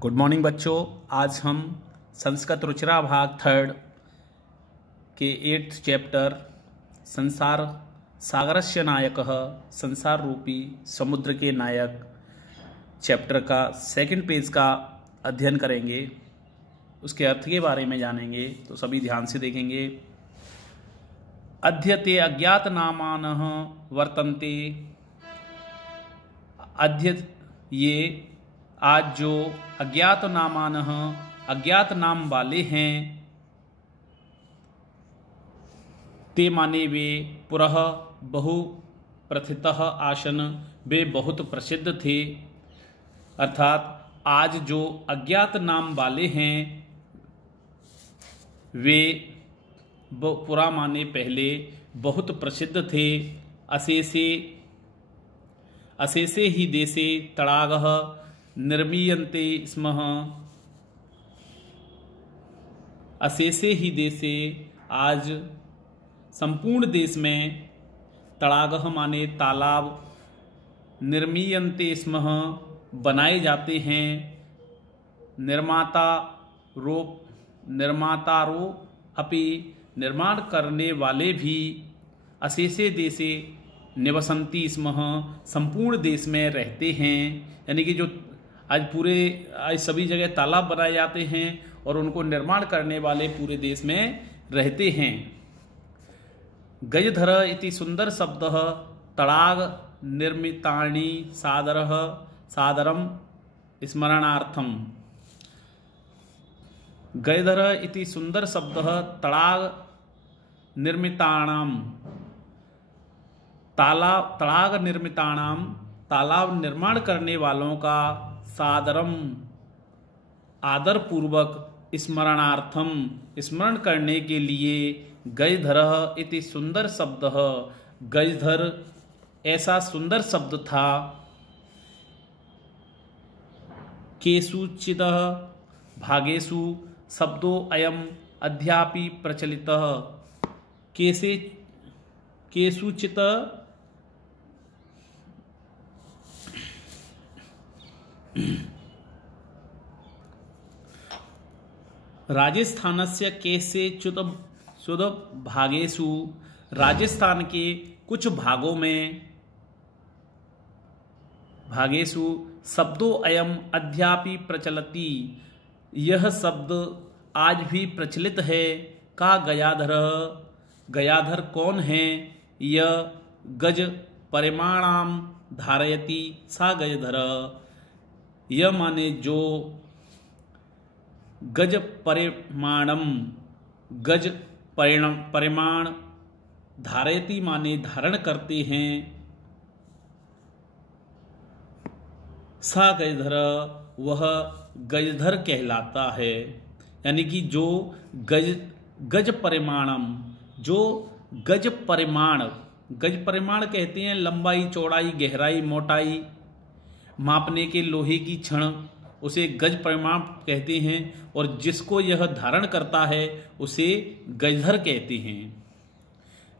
Good morning बच्चों। आज हम संस्कृत रुचिरा भाग 3 के 8th चैप्टर संसार सागरस्य नायकः, संसार रूपी समुद्र के नायक चैप्टर का 2nd पेज का अध्ययन करेंगे। उसके अर्थ के बारे में जानेंगे, तो सभी ध्यान से देखेंगे। अध्यते अज्ञात नामानः वर्तन्ते। अध्य ये आज जो अज्ञात नामानः अज्ञात नाम वाले हैं, ते माने वे पुरः बहु प्रथितः आसन, वे बहुत प्रसिद्ध थे। अर्थात आज जो अज्ञात नाम वाले हैं वे पुरा माने पहले बहुत प्रसिद्ध थे। अशेषे ही देशे तड़ागः निर्मीयन्ते स्म। अशेषे ही देशे आज संपूर्ण देश में तड़ागः माने तालाब, निर्मीयन्ते स्म बनाए जाते हैं। निर्मातारो अपि निर्माण करने वाले भी अशेषे देशे निवसन्ति स्म संपूर्ण देश में रहते हैं। यानी कि जो आज सभी जगह तालाब बनाए जाते हैं और उनको निर्माण करने वाले पूरे देश में रहते हैं। गजधर इति सुंदर शब्दः तड़ाग निर्मितानि सादरम स्मरणार्थम। गजधर इति सुंदर शब्दः तड़ाग निर्मिताणाम, तड़ाग निर्मिताणाम तालाब निर्माण करने वालों का सादरम आदर पूर्वक स्मरणार्थम स्मरण करने के लिए गजधर इति सुंदर शब्दः, गजधर ऐसा सुंदर शब्द था। केषुचित् भागेषु शब्दो अयम अद्यापि प्रचलितः। केषुचित् राजस्थानस्य केषुचित् भागेषु, राजस्थान के कुछ भागों में शब्दो अयम अद्यापि प्रचलति, यह शब्द आज भी प्रचलित है। का गयाधर, गयाधर कौन है? यह गज परिमाणाम धारयति सा गजधर, यह माने जो गज परिमाणम, गज परिमाण, धारयति माने धारण करते हैं। सा गजधर वह गजधर कहलाता है। यानी कि जो गज परिमाणम, जो गज परिमाण कहते हैं लंबाई, चौड़ाई, गहराई, मोटाई मापने के लोहे की छड़, उसे गज परिमाण कहते हैं। और जिसको यह धारण करता है उसे गजधर कहते हैं।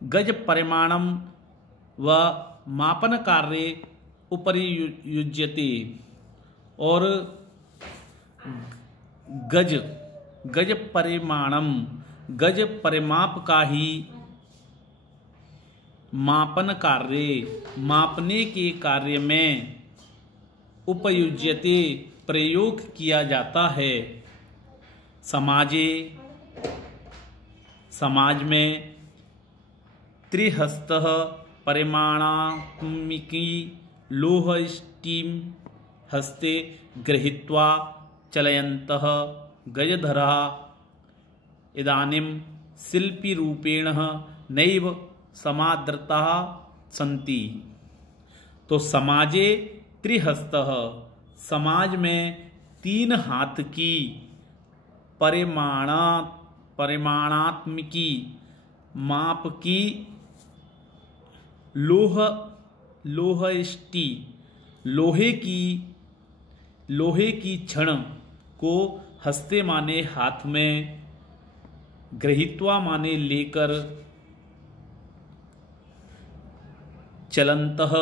गज परिमाणम व मापन कार्य उपरियुज्यते, और गज परिमाणम, गज परिमाप का ही मापन कार्य, मापने के कार्य में उपयुज्यते प्रयोग किया जाता है। समाज में त्रिहस्तः परिमाणात्मिकी लोह स्टीम हस्ते गृहीत्वा चलयन्तः गजधरः इदानीं शिल्पी रूपेण नैव समादृताः सन्ति। तो समाजे त्रिहस्तः, समाज में 3 हाथ की परिमाणात्मिकी माप की लोहष्टि, लोहे की छड़ को हस्ते माने हाथ में, गृहीत्वा माने लेकर, चलंतः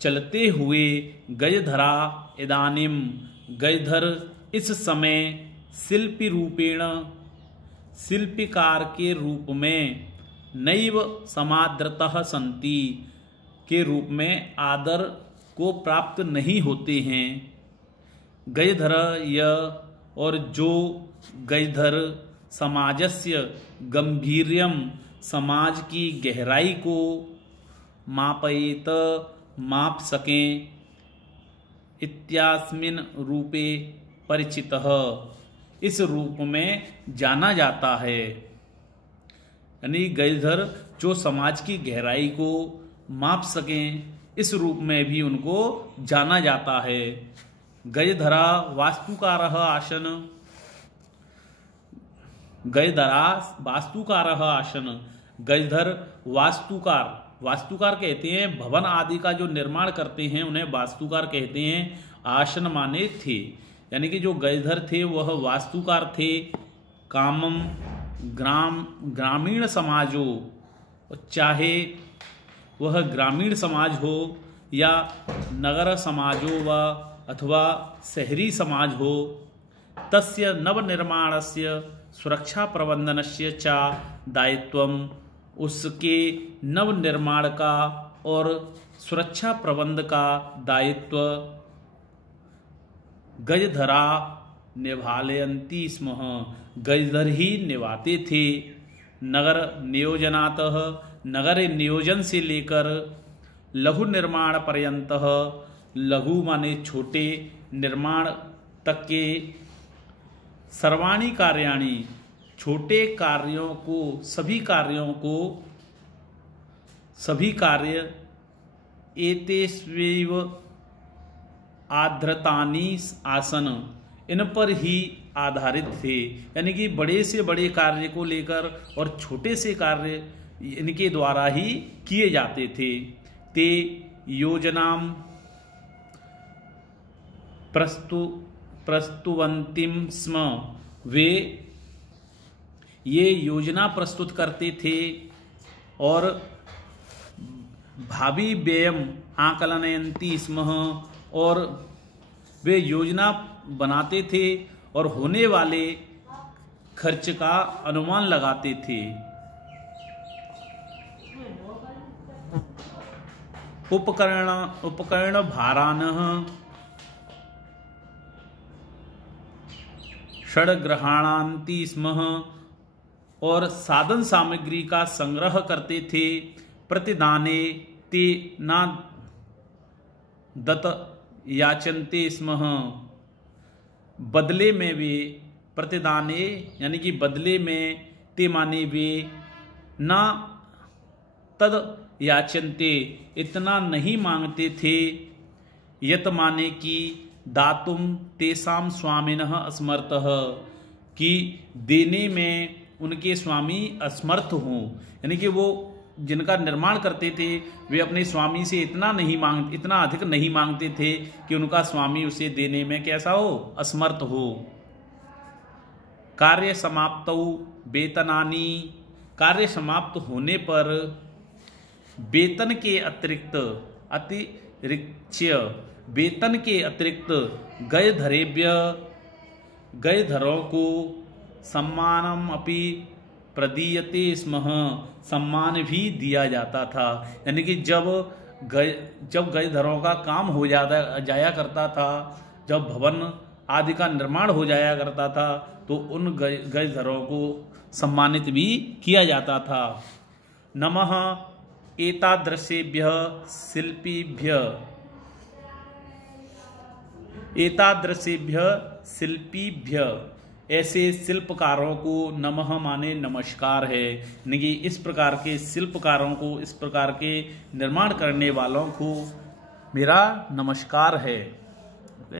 चलते हुए, गजधरा इदानीम गजधर इस समय शिल्पी रूपेण शिल्पकार के रूप में नैव समादृतः संति के रूप में आदर को प्राप्त नहीं होते हैं। गजधर यह और जो गजधर समाजस्य गंभीर्यम समाज की गहराई को मापयेत माप सकें इत्यास्मिन रूपे परिचितः इस रूप में जाना जाता है। यानी गजधर जो समाज की गहराई को माप सकें इस रूप में भी उनको जाना जाता है। गजधरा वास्तुकारः आसन गजधरा वास्तुकारः आसन गजधर वास्तुकार कहते हैं भवन आदि का जो निर्माण करते हैं उन्हें वास्तुकार कहते हैं। आसन माने थे, यानी कि जो गजधर थे वह वास्तुकार थे। कामम ग्रामीण समाज हो, चाहे वह ग्रामीण समाज हो या नगर समाज हो व अथवा शहरी समाज हो, तस्य नवनिर्माणस्य सुरक्षा प्रबंधनस्य च दायित्वम उसके नवनिर्माण का और सुरक्षा प्रबंध का दायित्व गजधरा निभालयन्ति स्म गजधर ही निभाते थे। नगर नियोजनातः नगर नियोजन से लेकर लघु निर्माण पर्यंत लघु माने छोटे निर्माण तक के सर्वाणी कार्याणि छोटे कार्यों को सभी कार्य एतेष्वेव आधृतानि आसन इन पर ही आधारित थे। यानी कि बड़े से बड़े कार्य को लेकर और छोटे से कार्य इनके द्वारा ही किए जाते थे। ते योजनाम प्रस्तुवन्तिम स्म वे ये योजना प्रस्तुत करते थे और भावी व्ययम आकलनयन्ति स्म और वे योजना बनाते थे और होने वाले खर्च का अनुमान लगाते थे। उपकरण भारानः षड्ग्रहाणान्ति स्म और साधन सामग्री का संग्रह करते थे। प्रतिदाने ते ना दत्त याचन्ते स्म बदले में वे प्रतिदाने यानी कि बदले में ते माने वे ना तद याचन्ते इतना नहीं मांगते थे। यत माने कि दातुम तेसाम स्वामिनः असमर्थः कि देने में उनके स्वामी असमर्थ हों। यानी कि वो जिनका निर्माण करते थे वे अपने स्वामी से इतना अधिक नहीं मांगते थे कि उनका स्वामी उसे देने में कैसा हो, असमर्थ हो। कार्य समाप्तौ वेतनानि कार्य समाप्त होने पर वेतन के अतिरिक्त गजधरों को सम्मानम अपि प्रदीयते स्म सम्मान भी दिया जाता था। यानी कि जब गजधरों का काम हो जाया करता था, जब भवन आदि का निर्माण हो जाया करता था तो उन गजधरों को सम्मानित भी किया जाता था। नमः एतादृशेभ्यः शिल्पीभ्यः ऐसे शिल्पकारों को नमः माने नमस्कार है। यानी कि इस प्रकार के शिल्पकारों को, इस प्रकार के निर्माण करने वालों को मेरा नमस्कार है।